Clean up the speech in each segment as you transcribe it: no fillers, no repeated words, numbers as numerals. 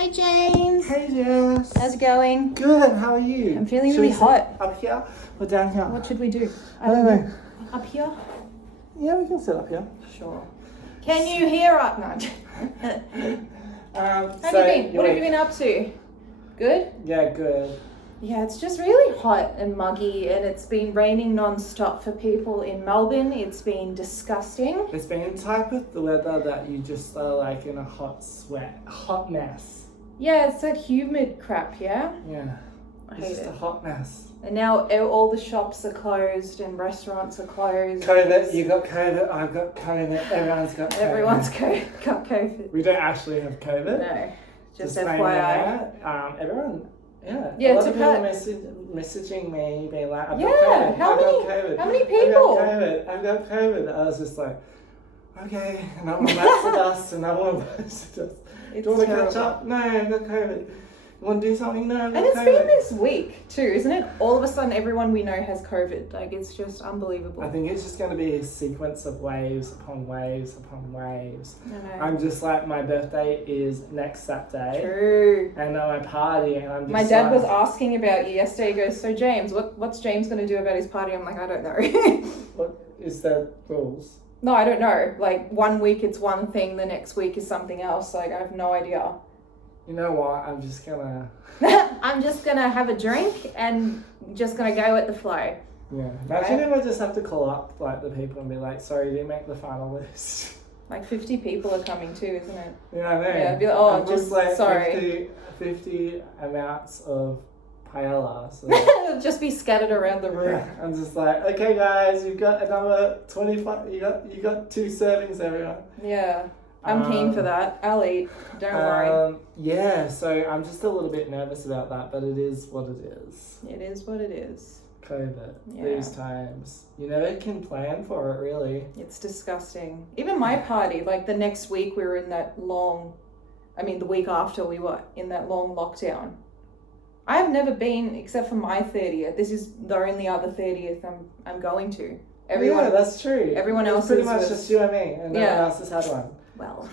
Hi, James. Hey, Jess. How's it going? Good. How are you? I'm feeling really hot. Up here or down here? What should we do? I don't know. Up here? Yeah, we can sit up here. Sure. Can you hear us? No. How have you been? What have you been up to? Good? Yeah, good. Yeah, it's just really hot and muggy, and it's been raining non-stop for people in Melbourne. It's been disgusting. It's been a type of the weather that you just are like in a hot mess. Yeah, it's that humid crap, yeah? Yeah. I It's hate just it. a hot mess. And now all the shops are closed and restaurants are closed. COVID, you got COVID, I've got COVID, everyone's got COVID. Everyone's got COVID. We don't actually have COVID. No, just saying FYI. that. Everyone, yeah. Yeah, a lot to of people messaging me, being like, I've got COVID. how many people? I've got COVID. I was just like, okay, no one messaged us, and no one messaged us. Do you want to catch up? No, I've got COVID. You want to do something? No, I've got And it's COVID. been this week too, isn't it? All of a sudden, everyone we know has COVID. Like, it's just unbelievable. I think it's just going to be a sequence of waves upon waves upon waves. I know. I'm just like, my birthday is next Saturday. True. And my party, and I'm just My dad like, was asking about you yesterday. He goes, so James, what's James going to do about his party? I'm like, I don't know. what is the rules? No, I don't know. Like, 1 week it's one thing, the next week is something else. Like, I have no idea. You know what? I'm just gonna. I'm just gonna have a drink and just gonna go with the flow. Yeah. Imagine if I just have to call up like the people and be like, sorry, you didn't make the final list. Like 50 people are coming too, isn't it? Yeah, I know. Yeah, be like, oh, I've just like sorry. 50 amounts of paella. So It'll just be scattered around the room. yeah, I'm just like, okay, guys, you've got another 25. You got 2 servings, everyone. Yeah. I'm keen for that. I'll eat. Don't worry. Yeah, so I'm just a little bit nervous about that, but it is what it is. It is what it is. COVID. Yeah. These times. You never can plan for it, really. It's disgusting. Even my party, like the next week we were in that the week after we were in that long lockdown. I have never been, except for my 30th. This is the only other 30th I'm going to. Yeah, that's true. Everyone it's else pretty is much with- just you and me, and no one else has had one. Well.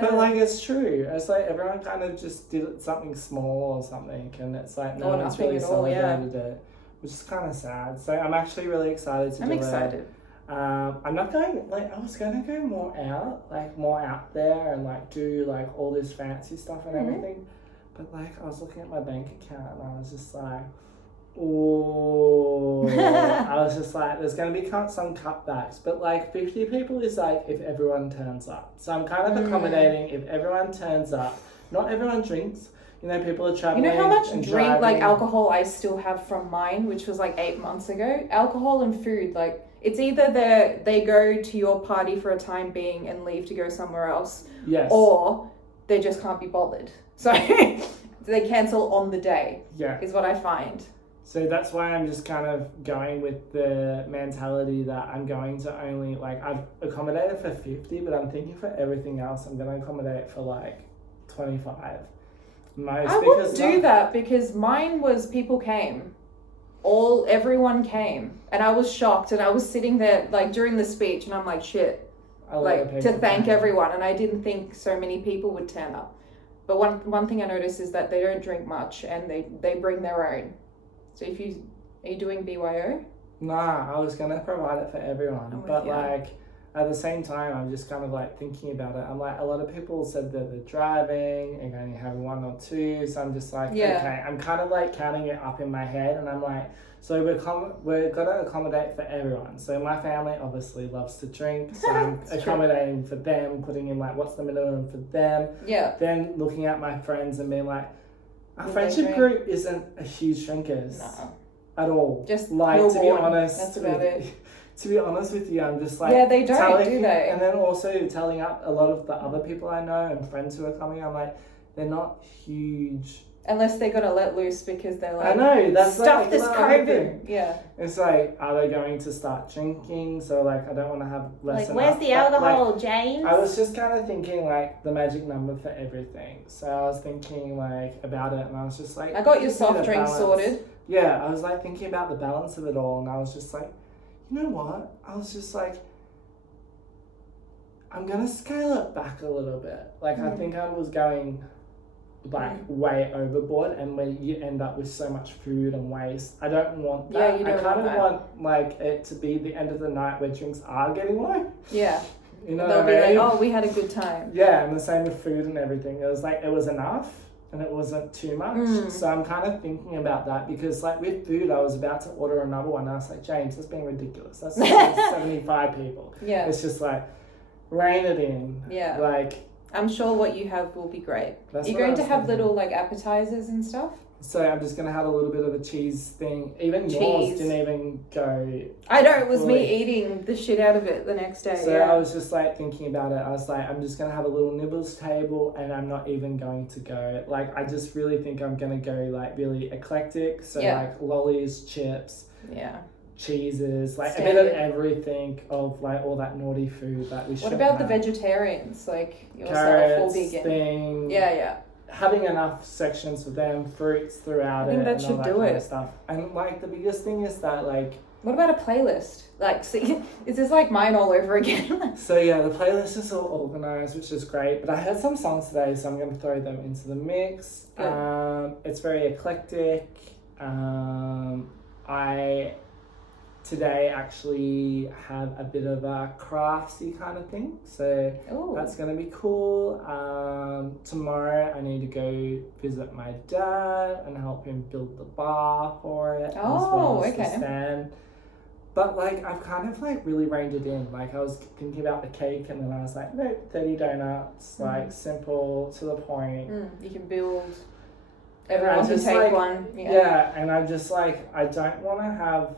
But like, it's true. It's like everyone kind of just did something small or something, and it's like no one's nothing really at all, celebrated it, which is kind of sad. So I'm actually really excited to do it. I'm excited. I'm not going, like, I was going to go more out there and like do like all this fancy stuff and everything. But like, I was looking at my bank account and I was just like, oh, I was just like, there's going to be some cutbacks, but like 50 people is like if everyone turns up. So I'm kind of accommodating if everyone turns up. Not everyone drinks. You know, people are traveling. You know how much and like driving. alcohol I still have from mine, which was like 8 months ago? Alcohol and food, like it's either they go to your party for a time being and leave to go somewhere else, Yes. or they just can't be bothered. So they cancel on the day. Yeah. Is what I find. So that's why I'm just kind of going with the mentality that I'm going to only, like, I've accommodated for 50, but I'm thinking for everything else, I'm going to accommodate for like 25. I wouldn't do that because mine was people came. Everyone came. And I was shocked, and I was sitting there like during the speech and I'm like, shit, like to thank everyone, and I didn't think so many people would turn up. But one thing I noticed is that they don't drink much and they bring their own. So are you doing BYO? Nah, I was going to provide it for everyone. But like, at the same time, I'm just kind of like thinking about it. I'm like, a lot of people said that they're driving and only having 1 or 2. So I'm just like, okay, I'm kind of like counting it up in my head. And I'm like, so we're going to accommodate for everyone. So my family obviously loves to drink. So I'm accommodating for them, putting in like, what's the minimum for them. Yeah. Then looking at my friends and being like, our friendship group isn't a huge drinkers at all. Just like, to be honest, that's about it. To be honest with you, I'm just like, they don't, do they? And then also telling up a lot of the other people I know and friends who are coming, I'm like, they're not huge. Unless they're gonna let loose because they're like, I know, that's stuff like this COVID. Yeah. It's like, are they going to start drinking? So like, I don't want to have less. Like, where's the alcohol, James? I was just kind of thinking like the magic number for everything. So I was thinking like about it, and I was just like, I got your soft drink sorted. Yeah, I was like thinking about the balance of it all, and I was just like, you know what? I was just like, I'm gonna scale it back a little bit. Like I think I was going like way overboard, and when you end up with so much food and waste, I don't want that. Yeah, you don't I kind want of want like it to be the end of the night where drinks are getting low. Yeah. You know, they'll be like, oh, we had a good time. Yeah, and the same with food and everything. It was like it was enough. And it wasn't too much. So I'm kind of thinking about that because like with food, I was about to order another one. And I was like, James, that's being ridiculous. That's 75 people. Yeah. It's just like, rein it in. Yeah. Like, I'm sure what you have will be great. You're going to have little like appetizers and stuff? So I'm just going to have a little bit of a cheese thing. Even yours didn't even go. I know, it was me eating the shit out of it the next day. So I was just like thinking about it. I was like, I'm just going to have a little nibbles table and I'm not even going to go. Like, I just really think I'm going to go like really eclectic. So like lollies, chips. Yeah. Cheeses, like a bit of everything of like all that naughty food that we should have. What about the vegetarians? Like yourself or vegan? Yeah. Having enough sections for them, fruits throughout it, that should do it. Stuff. And like the biggest thing is that like. What about a playlist? Like, see, is this like mine all over again? So yeah, the playlist is all organized, which is great. But I heard some songs today, so I'm going to throw them into the mix. It's very eclectic. I today actually have a bit of a craftsy kind of thing, so that's going to be cool. Tomorrow I need to go visit my dad and help him build the bar for it, as well as the stand. But like I've kind of like really reined it in. Like I was thinking about the cake, and then I was like, no, 30 donuts, like simple, to the point. You can build. Everyone can take like, one. Yeah, and I'm just like, I don't want to have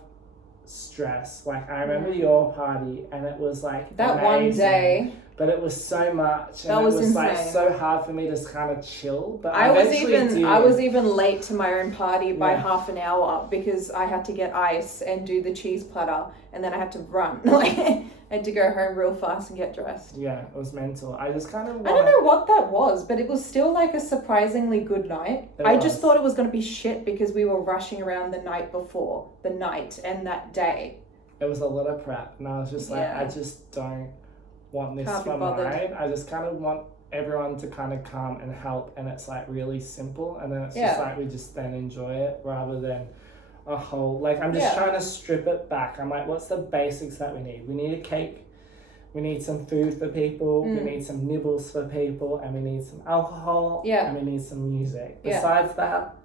stress. Like I remember your party, and it was like that amazing, one day, but it was so much, and it was insane. Like so hard for me to kind of chill. But I was even late to my own party by half an hour because I had to get ice and do the cheese platter, and then I had to run. Like I had to go home real fast and get dressed. Yeah, it was mental. I just kind of I don't know what that was, but it was still like a surprisingly good night. I just thought it was going to be shit because we were rushing around the night before, the night and that day. It was a lot of prep, and I was just like, I just don't want this for mine. I just kind of want everyone to kind of come and help, and it's like really simple, and then it's just like we just then enjoy it rather than a whole, like I'm just trying to strip it back. I'm like, what's the basics that we need? We need a cake, we need some food for people, we need some nibbles for people, and we need some alcohol, and we need some music. Besides that,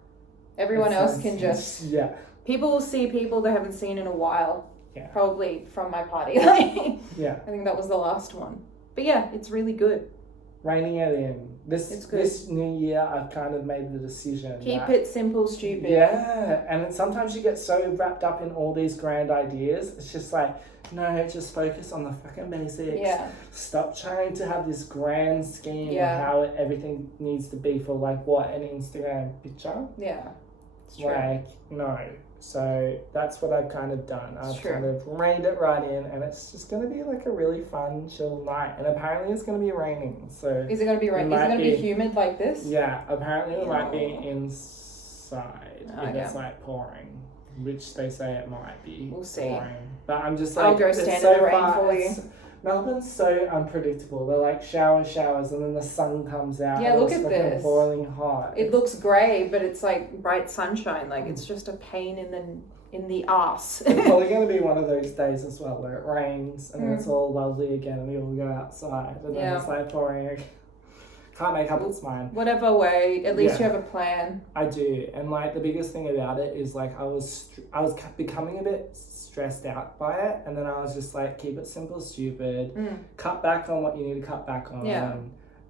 everyone else can just people will see people they haven't seen in a while. Probably from my party. I think that was the last one. But yeah, it's really good. Reining it in. This new year, I've kind of made the decision. Keep it simple, stupid. Yeah, and sometimes you get so wrapped up in all these grand ideas. It's just like, no, just focus on the fucking basics. Yeah. Stop trying to have this grand scheme of how everything needs to be for like what, an Instagram picture. Yeah, it's true. Like, no. So that's what I've kind of done. I've kind of reined it right in, and it's just going to be like a really fun, chill night. And apparently it's going to be raining. So is it going to be raining? Is it going to be humid like this? Yeah, apparently it might be inside if it's like pouring, which they say it might be. We'll see. Pouring. But I'm just like, I'll go stand in the rain for you. Melbourne's so unpredictable. They're like showers, and then the sun comes out. Yeah, look at this. Boiling hot. It looks grey, but it's like bright sunshine. Like it's just a pain in the arse. It's probably going to be one of those days as well where it rains and then it's all lovely again, and we all go outside, and then it's like pouring again. Can't make up its mind. Whatever way, at least you have a plan. I do, and like the biggest thing about it is like I was becoming a bit stressed out by it, and then I was just like, keep it simple, stupid. Cut back on what you need to cut back on. Yeah.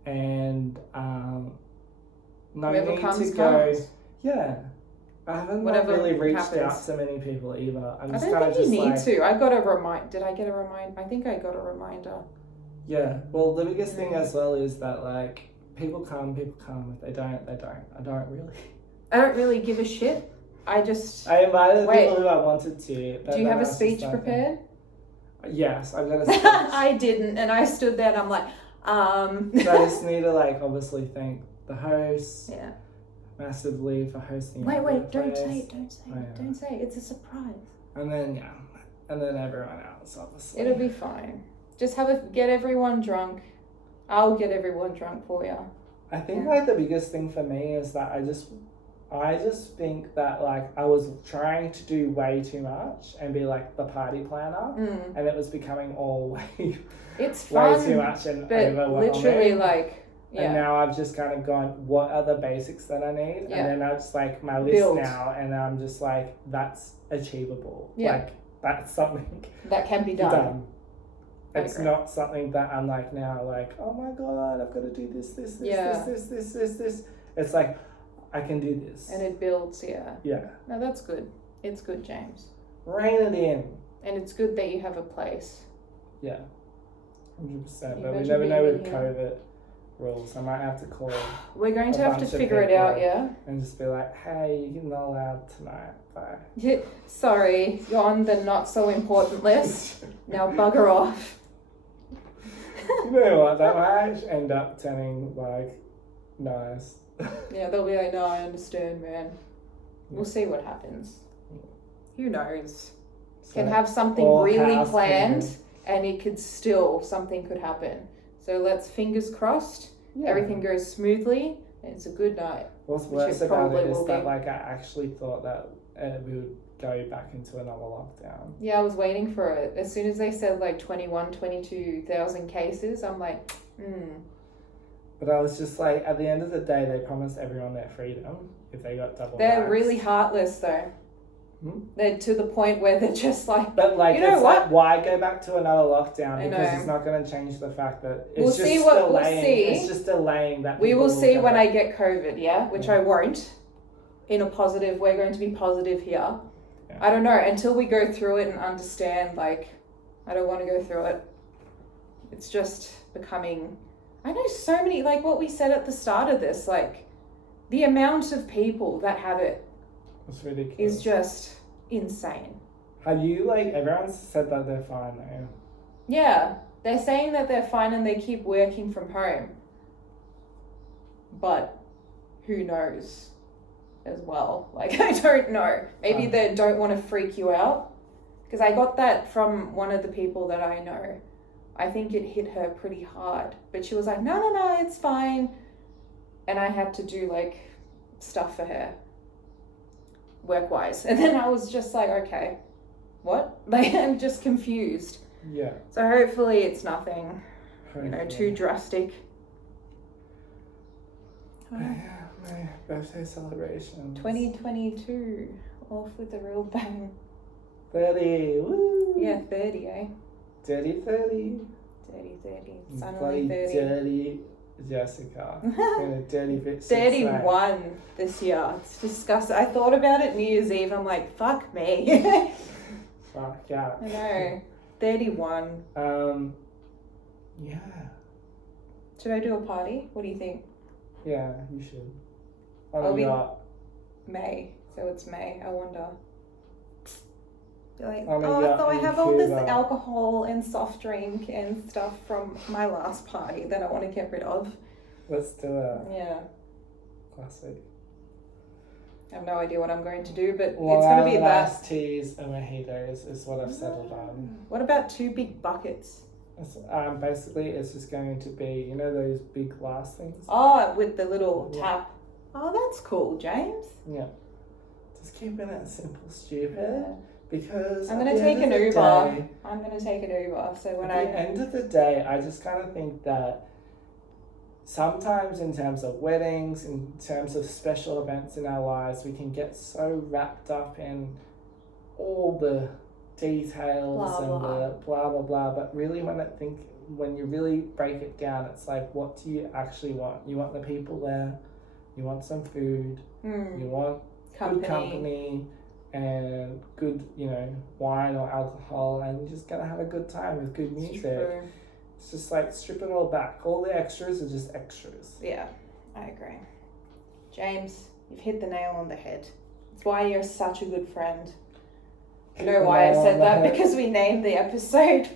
And no need to go. Yeah. I haven't really reached out to many people either. I'm just I don't think you need to. I got a remind. Did I get a remind? I think I got a reminder. Yeah. Well, the biggest thing as well is that like people come. If they don't, they don't. I don't really give a shit. I invited people who I wanted to. Do you have a speech prepared? Yes, I've got a speech. I didn't, and I stood there and I'm like, So I just need to like obviously thank the host. Yeah. Massively for hosting. Wait, don't say it. Don't say it. It's a surprise. And then everyone else, obviously. It'll be fine. Just get everyone drunk. I'll get everyone drunk for you. I think like the biggest thing for me is that I just think that like I was trying to do way too much and be like the party planner, and it was becoming all way too much and but overwhelming. Literally like. Yeah. And now I've just kind of gone, what are the basics that I need? Yeah. And then I just like my list now, and I'm just like, that's achievable. Yeah. Like that's something that can be done. It's not something that I'm like now, like, oh my god, I've got to do this. It's like, I can do this. And it builds, Yeah. No, that's good. It's good, James. Rein it in. And it's good that you have a place. Yeah. 100%. But we never know with COVID rules. I might have to call. We're going to have to figure it out, and just be like, hey, you're not allowed tonight. Bye. Yeah, sorry, you're on the not so important list. Now bugger off. You know what? That might end up turning like nice. Yeah, they'll be like, no, I understand, man. We'll see what happens. Who knows? So can have something really planned, and it could still, something could happen. So let's fingers crossed, everything goes smoothly, and it's a good night. What's worse about it is that like I actually thought that we would go back into another lockdown. Yeah, I was waiting for it. As soon as they said like 22,000 cases, I'm like, But I was just like, at the end of the day, they promised everyone their freedom if they got double They're vaxxed. Really heartless though. They're to the point where they're just like, but like, you know what? Like, why go back to another lockdown? Because it's not going to change the fact that it's It's just delaying that. We will see when I get COVID, which I won't. In a positive, we're going to be positive here. Yeah. I don't know, until we go through it and understand, like, I don't want to go through it. It's just becoming, I know so many, like what we said at the start of this, like, the amount of people that have it is just insane. Have you, like, everyone's said that they're fine though? Yeah, they're saying that they're fine and they keep working from home. But who knows as well? Like, I don't know. Maybe they don't want to freak you out. Because I got that from one of the people that I know. I think it hit her pretty hard. But she was like, no, it's fine. And I had to do, like, stuff for her. Work-wise. And then I was just like, okay, what? Like, I'm just confused. Yeah. So hopefully it's nothing, too drastic. My birthday celebration. 2022. Off with a real bang. 30. Woo! Yeah, 30, eh? Dirty 30. Dirty 30. It's only 30. Dirty Jessica. In a dirty bit. 31 this year. It's disgusting. I thought about it New Year's Eve. I'm like, fuck me. Fuck yeah. I know. 31. Yeah. Should I do a party? What do you think? Yeah, you should. May. So it's May. I wonder. You're like, so I have all this alcohol and soft drink and stuff from my last party that I want to get rid of. Let's do it. Yeah. Classic. I have no idea what I'm going to do, but it's going to be that. Iced teas and mojitos is what I've settled on. What about 2 big buckets? Basically, it's just going to be, those big glass things? Oh, with the little tap. Oh, that's cool, James. Yeah. Just keeping it simple, stupid. Yeah. Because I'm going to take an Uber. I'm going to take an Uber. So when at the end of the day, I just kind of think that sometimes in terms of weddings, in terms of special events in our lives, we can get so wrapped up in all the details and the blah, blah, blah. But really when you really break it down, it's like, what do you actually want? You want the people there. You want some food. You want good company. And good, wine or alcohol, and you're just gonna have a good time with good music. True. It's just like strip it all back. All the extras are just extras. Yeah, I agree. James, you've hit the nail on the head. That's why you're such a good friend. You know why I said that? Because we named the episode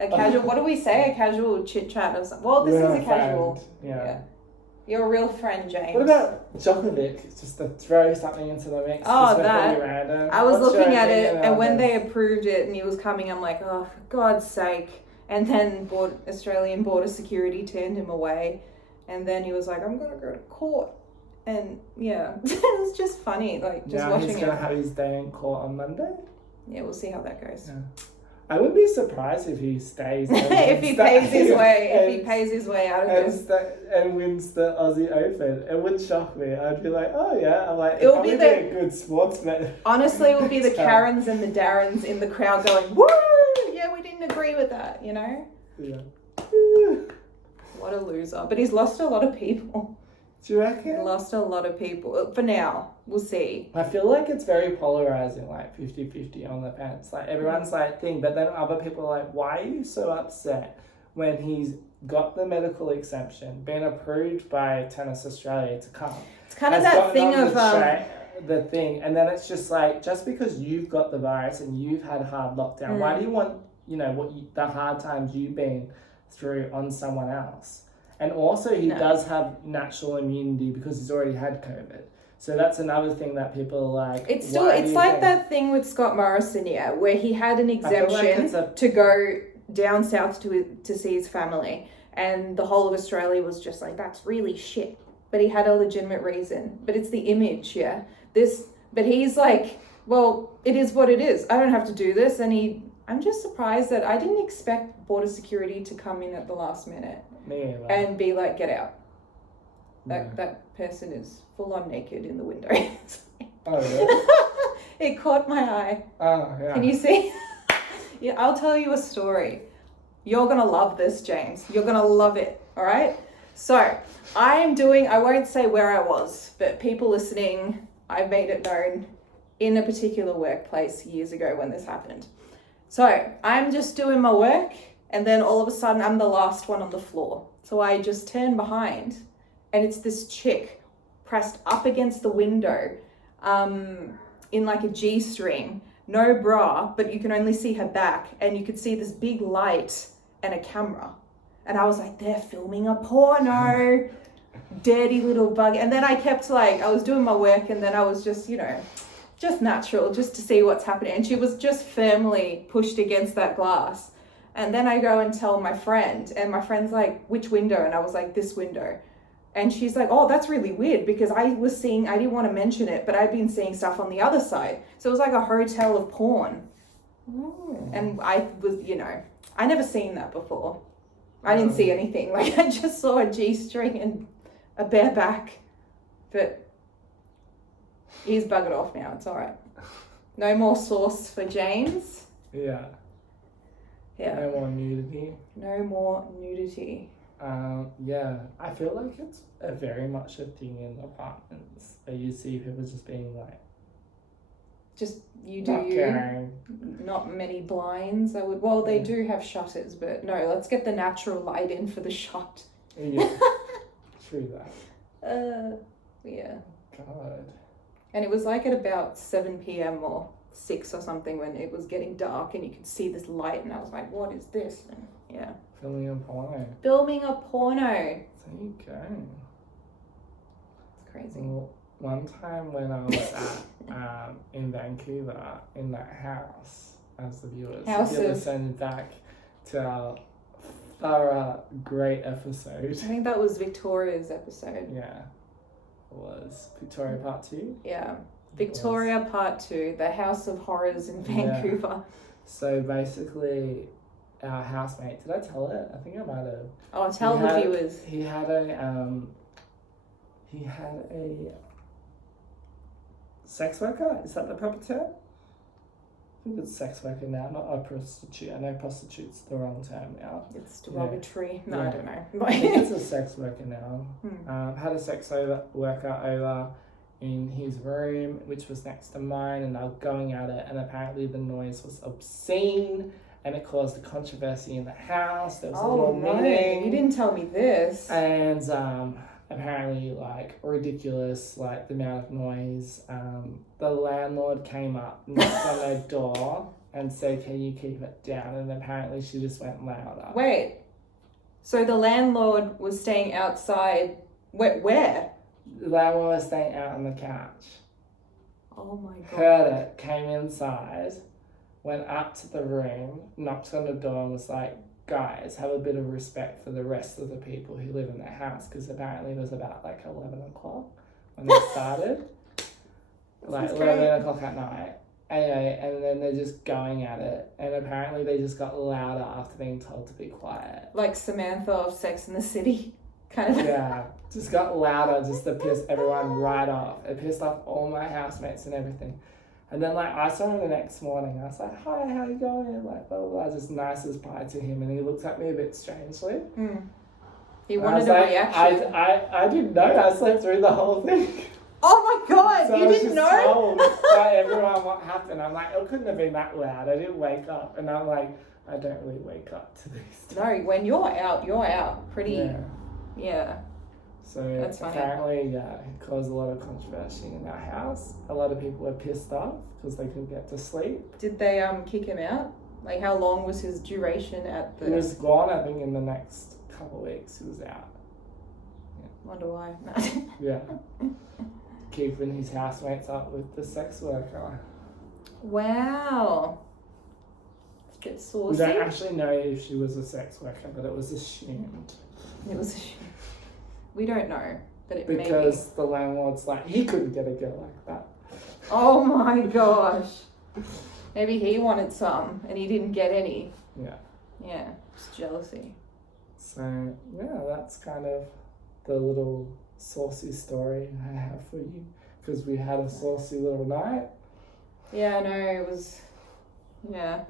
a casual. What do we say? A casual chit chat or something. Well, this is a casual. Yeah. You're a real friend, James. What about Djokovic? Just to throw something into the mix. Oh, that. Random. I was looking at it, and when they approved it and he was coming, I'm like, oh, for God's sake. And then Australian border security turned him away. And then he was like, I'm going to go to court. And yeah, it was just funny, like just now watching he's going to have his day in court on Monday? Yeah, we'll see how that goes. Yeah. I wouldn't be surprised if he stays. If he pays his way out of this. And wins the Aussie Open. It would shock me. I'd be like, oh yeah. I'm like, it'll be a good sportsman. Honestly, it will be the Karens and the Darrens in the crowd going, woo! Yeah, we didn't agree with that, you know? Yeah. What a loser. But he's lost a lot of people. Do you reckon? He lost a lot of people. For now. We'll see. I feel like it's very polarizing, like 50-50 on the fence. Like everyone's like thing, but then other people are like, why are you so upset when he's got the medical exemption, been approved by Tennis Australia to come? It's kind of that thing of the thing, and then it's just like, just because you've got the virus and you've had hard lockdown, why do you want, you know, the hard times you've been through on someone else? And also he does have natural immunity because he's already had COVID. So that's another thing that people are like. It's like that thing with Scott Morrison, yeah, where he had an exemption to go down south to see his family, and the whole of Australia was just like, that's really shit. But he had a legitimate reason. But it's the image, yeah. But he's like, well, it is what it is. I don't have to do this, and I'm just surprised that I didn't expect border security to come in at the last minute and be like, get out. That person is full on naked in the window. Oh, really? It caught my eye. Oh, yeah. Can you see? Yeah, I'll tell you a story. You're going to love this, James. You're going to love it. All right? So I won't say where I was, but people listening, I made it known in a particular workplace years ago when this happened. So I'm just doing my work, and then all of a sudden I'm the last one on the floor. So I just turn behind, and it's this chick pressed up against the window in like a G-string, no bra, but you can only see her back, and you could see this big light and a camera. And I was like, they're filming a porno, dirty little bug. And then I kept I was doing my work, and then I was just, just natural, just to see what's happening. And she was just firmly pushed against that glass. And then I go and tell my friend, and my friend's like, which window? And I was like, this window. And she's like, oh, that's really weird, because I didn't want to mention it, but I've been seeing stuff on the other side. So it was like a hotel of porn. Oh. And I was, I never seen that before. I didn't see anything. I just saw a G-string and a bare back. But he's buggered off now. It's all right. No more sauce for James. Yeah. Yeah. No more nudity. No more nudity. Yeah. I feel like it's very much a thing in apartments where you see people just being like, just you do you. Caring. Not many blinds. They do have shutters, but no, let's get the natural light in for the shot. Yeah. True that. Yeah. God. And it was like at about 7 p.m. or 6 or something when it was getting dark, and you could see this light, and I was like, what is this? And yeah. Filming a porno. Filming a porno. There you go. It's crazy. Well, one time when I was at in Vancouver, in that house, as the viewers send back to our thorough, great episode. I think that was Victoria's episode. Yeah, it was Victoria Part 2. Yeah, Victoria Part 2, the House of Horrors in Vancouver. Yeah. So basically, our housemate, did I tell it? I think I might have. Oh, tell the viewers. He had a sex worker? Is that the proper term? I think it's sex worker now, not a prostitute. I know prostitute's the wrong term now. It's derogatory. Yeah. No, yeah. I don't know. I think it's a sex worker now. Had a sex worker over in his room, which was next to mine, and they were going at it, and apparently the noise was obscene, and it caused a controversy in the house. There was a little meeting. You didn't tell me this. And apparently ridiculous, the amount of noise. The landlord came up, knocked on her door and said, can you keep it down? And apparently she just went louder. Wait, so the landlord was staying outside, where? The landlord was staying out on the couch. Oh my God. Heard it, came inside, went up to the room, knocked on the door and was like, guys have a bit of respect for the rest of the people who live in their house, because apparently it was about like 11 o'clock when they started. Like 11 o'clock at night. Anyway, and then they're just going at it, and apparently they just got louder after being told to be quiet. Like Samantha of Sex and the City, kind of. Yeah, just got louder just to piss everyone right off. It pissed off all my housemates and everything. And then like I saw him the next morning. I was like, "Hi, how you going?" Like blah blah blah, just nice as pie to him, and he looked at me a bit strangely. He wanted a reaction. I didn't know. I slept through the whole thing. Oh my god, So you didn't know? I was just told by everyone what happened. I'm like, it couldn't have been that loud. I didn't wake up. And I'm like, I don't really wake up to these. No, when you're out. Pretty, yeah. So that's funny. Apparently, it caused a lot of controversy in our house. A lot of people were pissed off because they couldn't get to sleep. Did they kick him out? Like, how long was his duration at the... He was gone, I think, in the next couple of weeks. He was out. Wonder why. Yeah. Keeping his housemates up with the sex worker. Wow. It's a bit saucy. We don't actually know if she was a sex worker, but it was assumed. It was assumed. We don't know. But it because the landlord's like, he couldn't get a girl like that. Oh my gosh. Maybe he wanted some and he didn't get any. Yeah. Yeah, it's jealousy. So, yeah, that's kind of the little saucy story I have for you, because we had a saucy little night. Yeah, no, it was, yeah.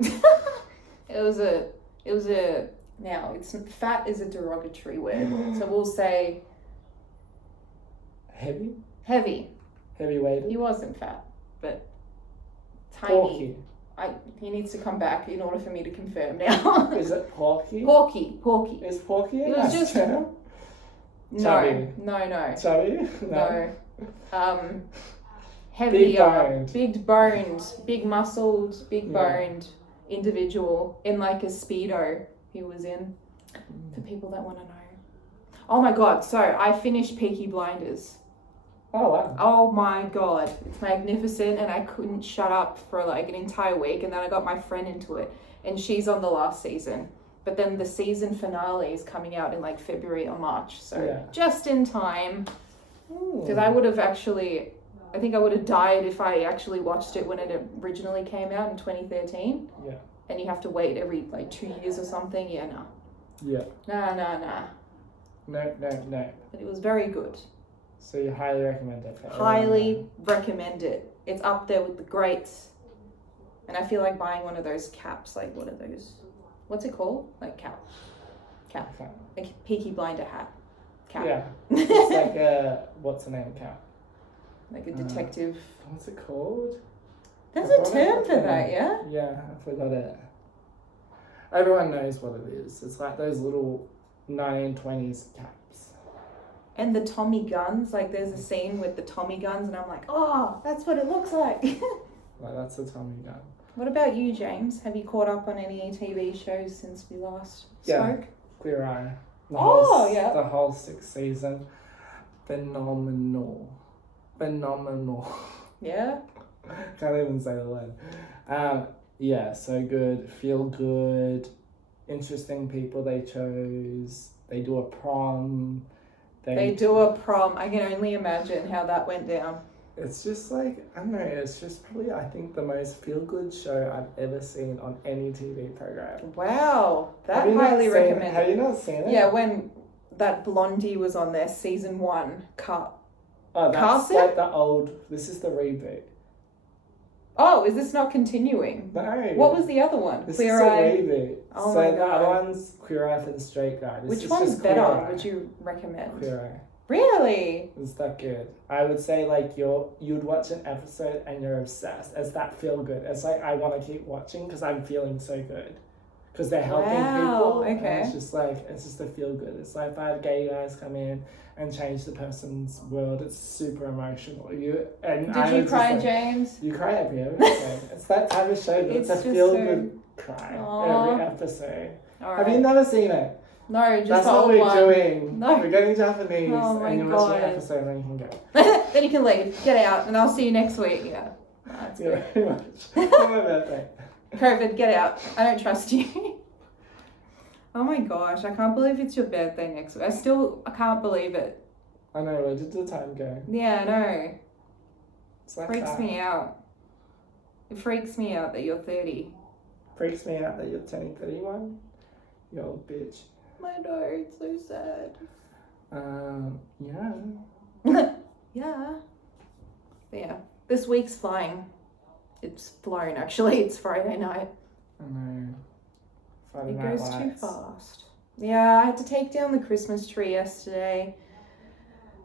it was a, now, fat is a derogatory word, so we'll say... Heavy? Heavyweighted. He wasn't fat, but tiny. Porky. He needs to come back in order for me to confirm now. Is it porky? Porky. Is porky a it was nice just term? No. Chubby? No. Heavier, big boned, big muscled, big boned individual in like a Speedo he was in. For people that want to know. Oh my god, so I finished Peaky Blinders. Oh wow. Oh my god, it's magnificent, and I couldn't shut up for like an entire week, and then I got my friend into it, and she's on the last season. But then the season finale is coming out in like February or March, so just in time. Because I would have actually, I think I would have died if I actually watched it when it originally came out in 2013. Yeah. And you have to wait every like 2 years or something. Yeah, no. Yeah. Nah. No. But it was very good. So you highly recommend it? Highly recommend it. It's up there with the greats. And I feel like buying one of those caps, like what are those? What's it called? Like cap. Like Peaky Blinder hat. Cap. Yeah. It's like a, what's the name cap? Like a detective. What's it called? There's a term for that, yeah? Yeah, I forgot it. Everyone knows what it is. It's like those little 1920s caps. And the Tommy guns, like there's a scene with the Tommy guns and I'm like, oh, that's what it looks like. Like that's a Tommy gun. What about you, James? Have you caught up on any TV shows since we last spoke? Queer Eye. The whole 6th season. Phenomenal. Yeah? Can't even say the word. Yeah, so good. Feel good. Interesting people they chose. They do a prom. They do a prom. I can only imagine how that went down. It's just like, I don't know, it's just probably, I think, the most feel-good show I've ever seen on any TV program. Wow. That highly recommended. Have you not seen it? Yeah, when that Blondie was on there, season 1, Oh, that's Carson? like the old, this is the reboot. Oh, is this not continuing? No. What was the other one? This Queer is Eye? a reboot. Oh so my the God. other one's Queer Eye for the Straight Guy. Which one's better, would you recommend? Queer Eye. Really? It's that good. I would say like you'd watch an episode and you're obsessed. It's that feel good. It's like I want to keep watching because I'm feeling so good. Because they're helping people. Okay. And it's just a feel good. It's like 5 gay guys come in and change the person's world. It's super emotional. Did you cry, James? You cry every episode. It's that type of show, but it's a feel good cry every episode. Have you never seen it? No, just that's what we're doing. No. We're getting Japanese, God. and you're watching an episode, and then you can go. Then you can leave. Get out, and I'll see you next week. Yeah. That's good. Pretty much. On my birthday. COVID, get out. I don't trust you. Oh my gosh, I can't believe it's your birthday next week. I can't believe it. I know, where did the time go? Yeah, I know. It's like Freaks that. me out. It freaks me out that you're 30. Freaks me out that you're turning 31. You old bitch. I know, it's so sad. Yeah. Yeah. But yeah, this week's flying. It's flown, actually. It's Friday night. I know. Friday It night goes too lights. fast. Yeah, I had to take down the Christmas tree yesterday.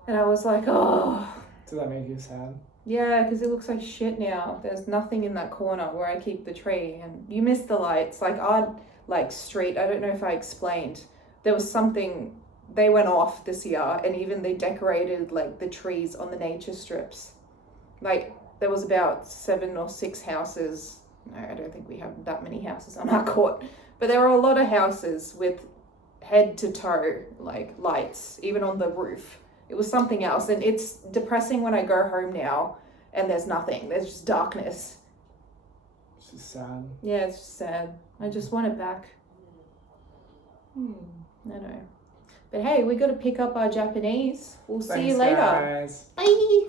And I was like, oh. Does that make you sad? Yeah, because it looks like shit now. There's nothing in that corner where I keep the tree. And you missed the lights. Like our street, I don't know if I explained. There was something, they went off this year. And even they decorated like the trees on the nature strips. Like there was about 7 or 6 houses. No, I don't think we have that many houses on our court. But there were a lot of houses with head to toe, like lights, even on the roof. It was something else. And it's depressing when I go home now and there's nothing. There's just darkness. It's just sad. Yeah, it's just sad. I just want it back. I know. But hey, we got to pick up our Japanese. We'll see you later. Guys. Bye.